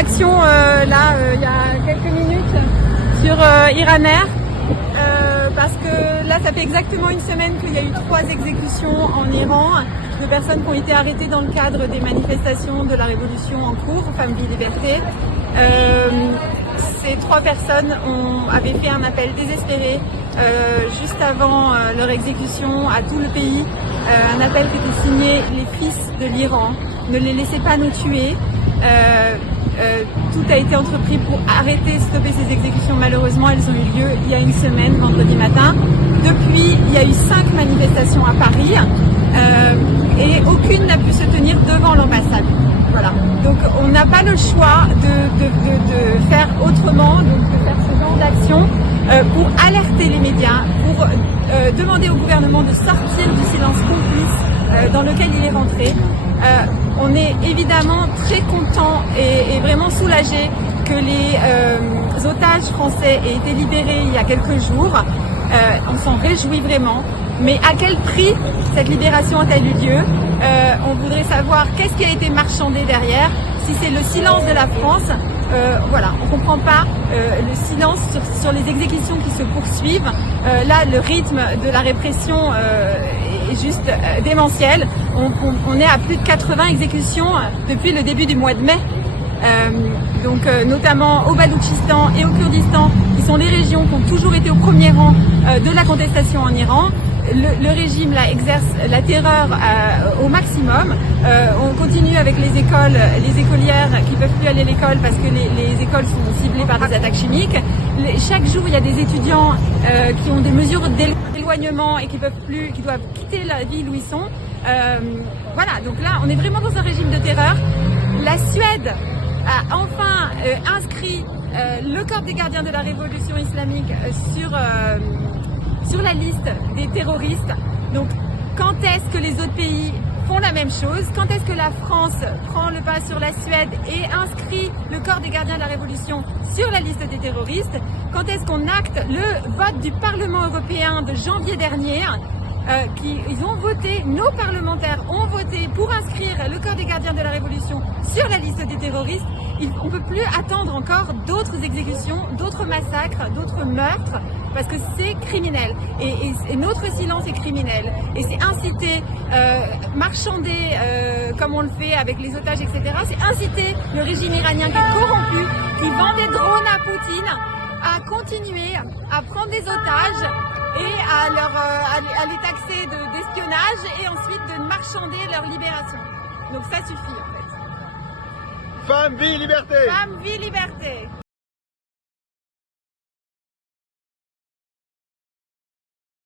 d'action il y a quelques minutes sur Iran Air parce que là ça fait exactement une semaine qu'il y a eu 3 exécutions en Iran de personnes qui ont été arrêtées dans le cadre des manifestations de la révolution en cours, Femmes, Vie, Liberté. Ces 3 personnes avaient fait un appel désespéré juste avant leur exécution à tout le pays, un appel qui était signé « Les fils de l'Iran, ne les laissez pas nous tuer ». Tout a été entrepris pour arrêter, stopper ces exécutions. Malheureusement, elles ont eu lieu il y a une semaine, vendredi matin. Depuis, il y a eu 5 manifestations à Paris et aucune n'a pu se tenir devant l'ambassade. Voilà. Donc on n'a pas le choix de faire autrement, donc de faire ce genre d'action pour alerter les médias, pour demander au gouvernement de sortir du silence complice dans lequel il est rentré. On est évidemment très content et vraiment soulagé que les otages français aient été libérés il y a quelques jours. On s'en réjouit vraiment. Mais à quel prix cette libération a-t-elle eu lieu? On voudrait savoir qu'est-ce qui a été marchandé derrière, si c'est le silence de la France. Voilà, on ne comprend pas le silence sur les exécutions qui se poursuivent. Là, le rythme de la répression est juste démentiel. On est à plus de 80 exécutions depuis le début du mois de mai. Notamment au Baloutchistan et au Kurdistan, qui sont les régions qui ont toujours été au premier rang de la contestation en Iran. Le régime là exerce la terreur au maximum. On continue avec les écoles, les écolières qui peuvent plus aller à l'école parce que les écoles sont ciblées par des attaques chimiques. Chaque jour, il y a des étudiants qui ont des mesures d'éloignement et qui doivent quitter la ville où ils sont. Voilà, donc là, on est vraiment dans un régime de terreur. La Suède a enfin inscrit le corps des gardiens de la révolution islamique sur la liste des terroristes. Donc quand est-ce que les autres pays font la même chose? Quand est-ce que la France prend le pas sur la Suède et inscrit le corps des gardiens de la révolution sur la liste des terroristes? Quand est-ce qu'on acte le vote du Parlement européen de janvier dernier? Ils ont voté, nos parlementaires ont voté pour inscrire le corps des gardiens de la révolution sur la liste des terroristes. On ne peut plus attendre encore d'autres exécutions, d'autres massacres, d'autres meurtres, parce que c'est criminel. Et notre silence est criminel. Et c'est inciter, marchander comme on le fait avec les otages, etc. C'est inciter le régime iranien qui est corrompu, qui vend des drones à Poutine, à continuer à prendre des otages et à les taxer d'espionnage et ensuite de marchander leur libération. Donc ça suffit en fait. Femme, vie, liberté! Femme, vie, liberté!